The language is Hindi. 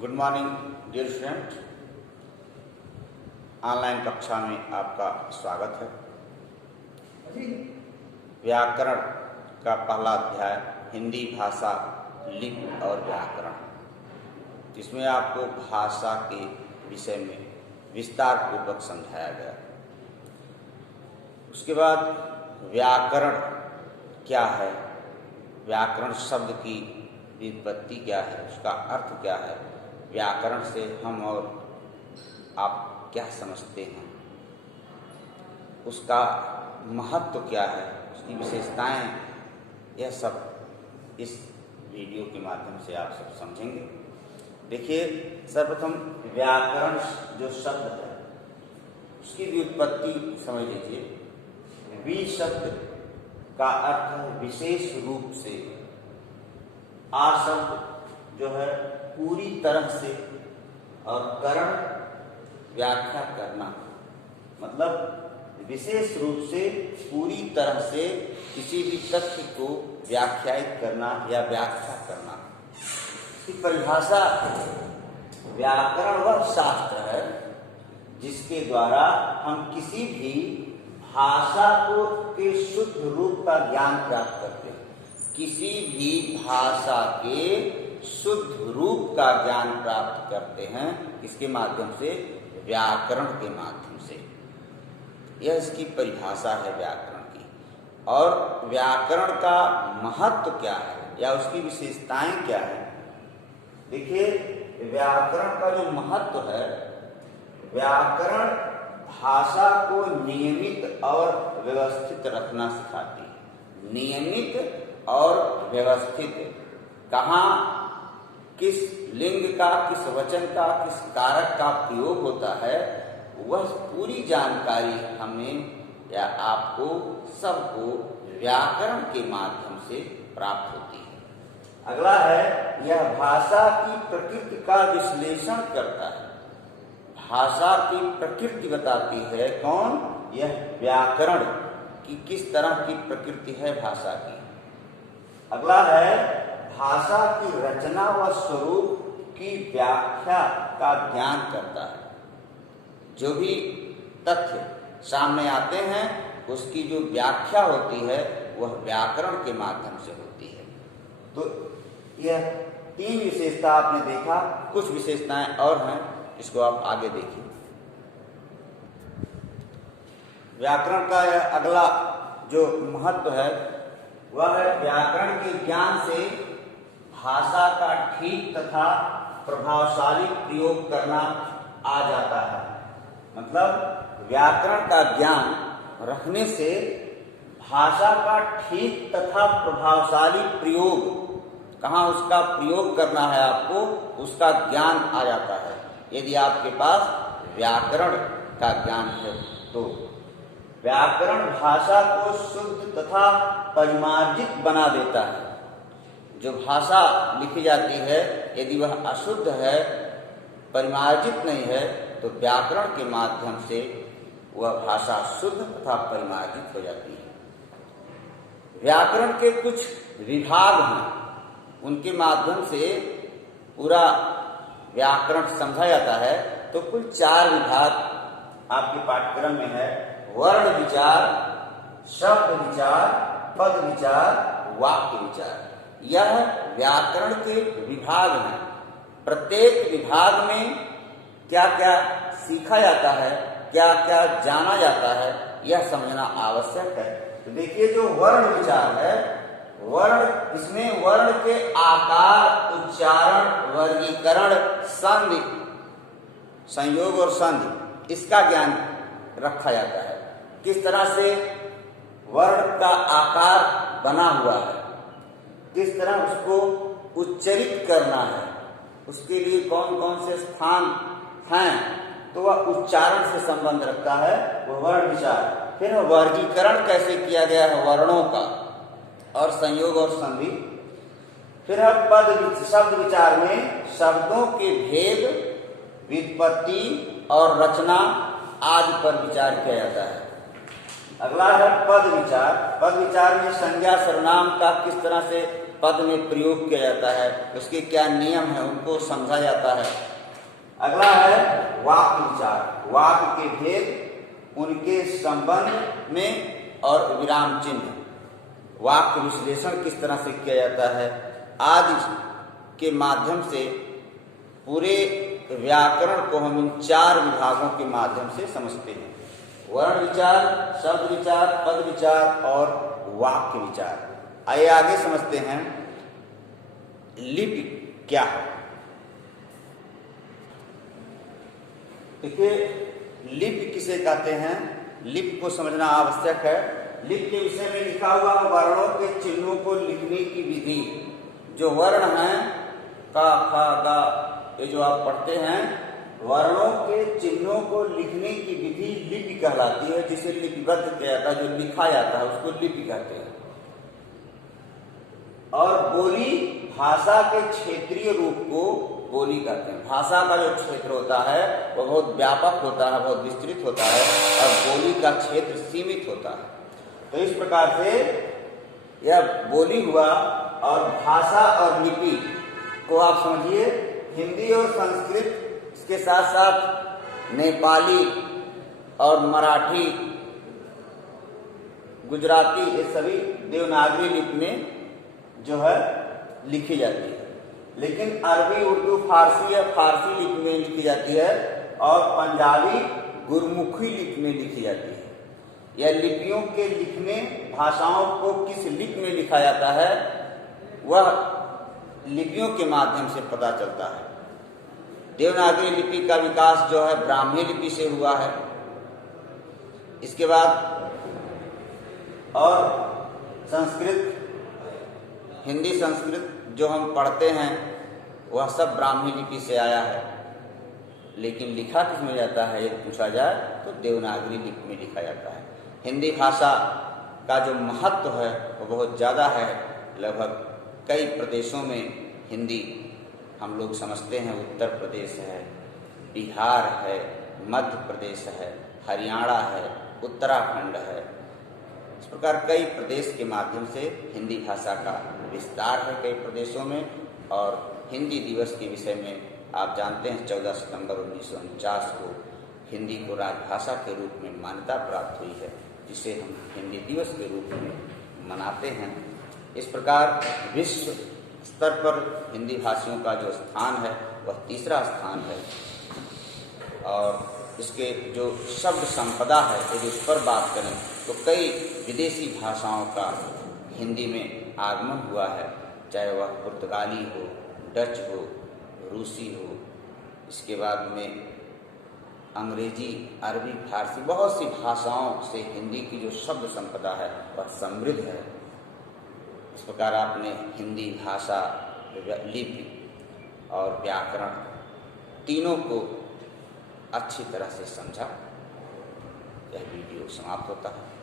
Good morning dear student. Online कक्षा में आपका स्वागत है। व्याकरण का पहला अध्याय हिंदी भाषा, लिपि और व्याकरण। इसमें आपको भाषा के विषय में विस्तार पूर्वक समझाया गया। उसके बाद व्याकरण क्या है, व्याकरण शब्द की व्युत्पत्ति क्या है, उसका अर्थ क्या है, व्याकरण से हम और आप क्या समझते हैं, उसका महत्व क्या है, उसकी विशेषताएं, यह सब इस वीडियो के माध्यम से आप सब समझेंगे। देखिए, सर्वप्रथम व्याकरण जो शब्द है उसकी व्युत्पत्ति समझ लीजिए। वि शब्द का अर्थ है विशेष रूप से, आ शब्द जो है पूरी तरह से, और करण व्याख्या करना, मतलब विशेष रूप से पूरी तरह से किसी भी तथ्य को व्याख्यायित करना या व्याख्या करना। इसकी परिभाषा, व्याकरण वह शास्त्र है जिसके द्वारा हम किसी भी भाषा को के शुद्ध रूप का ज्ञान प्राप्त करते हैं। किसी भी भाषा के शुद्ध रूप का ज्ञान प्राप्त करते हैं, इसके माध्यम से, व्याकरण के माध्यम से। यह इसकी परिभाषा है व्याकरण की। और व्याकरण का महत्व क्या है या उसकी विशेषताएं क्या है? देखिए, व्याकरण का जो महत्व है, व्याकरण भाषा को नियमित और व्यवस्थित रखना सिखाती है। नियमित और व्यवस्थित, कहाँ किस लिंग का, किस वचन का, किस कारक का प्रयोग होता है, वह पूरी जानकारी हमें या आपको सबको व्याकरण के माध्यम से प्राप्त होती है। अगला है, यह भाषा की प्रकृति का विश्लेषण करता है। भाषा की प्रकृति बताती है कौन? यह व्याकरण की किस तरह की प्रकृति है भाषा की। अगला है, भाषा की रचना व स्वरूप की व्याख्या का ज्ञान करता है। जो भी तथ्य सामने आते हैं उसकी जो व्याख्या होती है वह व्याकरण के माध्यम से होती है। तो यह तीन विशेषता आपने देखा, कुछ विशेषताएं और हैं, इसको आप आगे देखिए। व्याकरण का यह अगला जो महत्व है वह है, व्याकरण के ज्ञान से भाषा का ठीक तथा प्रभावशाली प्रयोग करना आ जाता है। मतलब व्याकरण का ज्ञान रखने से भाषा का ठीक तथा प्रभावशाली प्रयोग, कहाँ उसका प्रयोग करना है आपको, उसका ज्ञान आ जाता है। यदि आपके पास व्याकरण का ज्ञान है तो व्याकरण भाषा को शुद्ध तथा परिमार्जित बना देता है। जो भाषा लिखी जाती है यदि वह अशुद्ध है, परिमार्जित नहीं है, तो व्याकरण के माध्यम से वह भाषा शुद्ध तथा परिमार्जित हो जाती है। व्याकरण के कुछ विभाग हैं, उनके माध्यम से पूरा व्याकरण समझा जाता है। तो कुल 4 विभाग आपके पाठ्यक्रम में है। वर्ण विचार, शब्द विचार, पद विचार, वाक्य विचार। यह व्याकरण के विभाग हैं। प्रत्येक विभाग में क्या क्या सीखा जाता है, क्या क्या जाना जाता है, यह समझना आवश्यक है। तो देखिए, जो वर्ण विचार है, वर्ण, इसमें वर्ण के आकार, उच्चारण, वर्गीकरण, संधि, संयोग और संधि, इसका ज्ञान रखा जाता है। किस तरह से वर्ण का आकार बना हुआ है, किस तरह उसको उच्चरित करना है, उसके लिए कौन कौन से स्थान हैं, तो वह उच्चारण से संबंध रखता है, वह वर्ण विचार। फिर वर्गीकरण कैसे किया गया है वर्णों का, और संयोग और संधि। फिर पद, शब्द विचार में शब्दों के भेद, व्युत्पत्ति और रचना आदि पर विचार किया जाता है। अगला है पद विचार। पद विचार में संज्ञा सर्वनाम का किस तरह से पद में प्रयोग किया जाता है, उसके क्या नियम है उनको समझा जाता है। अगला है वाक्य विचार, वाक्य के भेद, उनके संबंध में और विराम चिन्ह, वाक्य विश्लेषण किस तरह से किया जाता है आदि के माध्यम से पूरे व्याकरण को हम इन 4 विभागों के माध्यम से समझते हैं। वर्ण विचार, शब्द विचार, पद विचार और वाक्य विचार। आइए आगे समझते हैं लिपि क्या है। देखिए लिपि किसे कहते हैं, लिपि को समझना आवश्यक है। लिपि के विषय में लिखा हुआ वर्णों के चिन्हों को लिखने की विधि, जो वर्ण हैं का, खा, गा, ये जो आप पढ़ते हैं, वर्णों के चिन्हों को लिखने की विधि लिपि कहलाती है, जिसे लिपिबद्ध किया जाता है, जो लिखा जाता है उसको लिपि कहते हैं। और बोली भाषा के क्षेत्रीय रूप को बोली कहते हैं। भाषा का जो क्षेत्र होता है वो बहुत व्यापक होता है, बहुत विस्तृत होता है, और बोली का क्षेत्र सीमित होता है। तो इस प्रकार से यह बोली हुआ, और भाषा और लिपि को आप समझिए, हिंदी और संस्कृत, इसके साथ साथ नेपाली और मराठी, गुजराती, ये सभी देवनागरी लिपि में जो है लिखी जाती है। लेकिन अरबी, उर्दू, फारसी या फारसी लिपि में लिखी जाती है, और पंजाबी गुरमुखी लिपि में लिखी जाती है। यह लिपियों के लिखने, भाषाओं को किस लिपि में लिखा जाता है वह लिपियों के माध्यम से पता चलता है। देवनागरी लिपि का विकास जो है ब्राह्मी लिपि से हुआ है। इसके बाद और संस्कृत, हिंदी संस्कृत जो हम पढ़ते हैं वह सब ब्राह्मी लिपि से आया है। लेकिन लिखा किस में जाता है यदि पूछा जाए तो देवनागरी लिपि में लिखा जाता है। हिंदी भाषा का जो महत्व है वो बहुत ज़्यादा है। लगभग कई प्रदेशों में हिंदी हम लोग समझते हैं। उत्तर प्रदेश है, बिहार है, मध्य प्रदेश है, हरियाणा है, उत्तराखंड है। इस प्रकार कई प्रदेश के माध्यम से हिंदी भाषा का विस्तार है कई प्रदेशों में। और हिंदी दिवस के विषय में आप जानते हैं 14 सितंबर 1949 को हिंदी को राजभाषा के रूप में मान्यता प्राप्त हुई है, जिसे हम हिंदी दिवस के रूप में मनाते हैं। इस प्रकार विश्व स्तर पर हिंदी भाषियों का जो स्थान है वह तीसरा स्थान है। और इसके जो शब्द संपदा है, यदि उस पर बात करें तो कई विदेशी भाषाओं का हिंदी में आगमन हुआ है, चाहे वह पुर्तगाली हो, डच हो, रूसी हो, इसके बाद में अंग्रेजी, अरबी, फारसी, बहुत सी भाषाओं से हिंदी की जो शब्द संपदा है वह समृद्ध है। इस प्रकार आपने हिंदी भाषा, लिपि और व्याकरण तीनों को अच्छी तरह से समझा। यह वीडियो समाप्त होता है।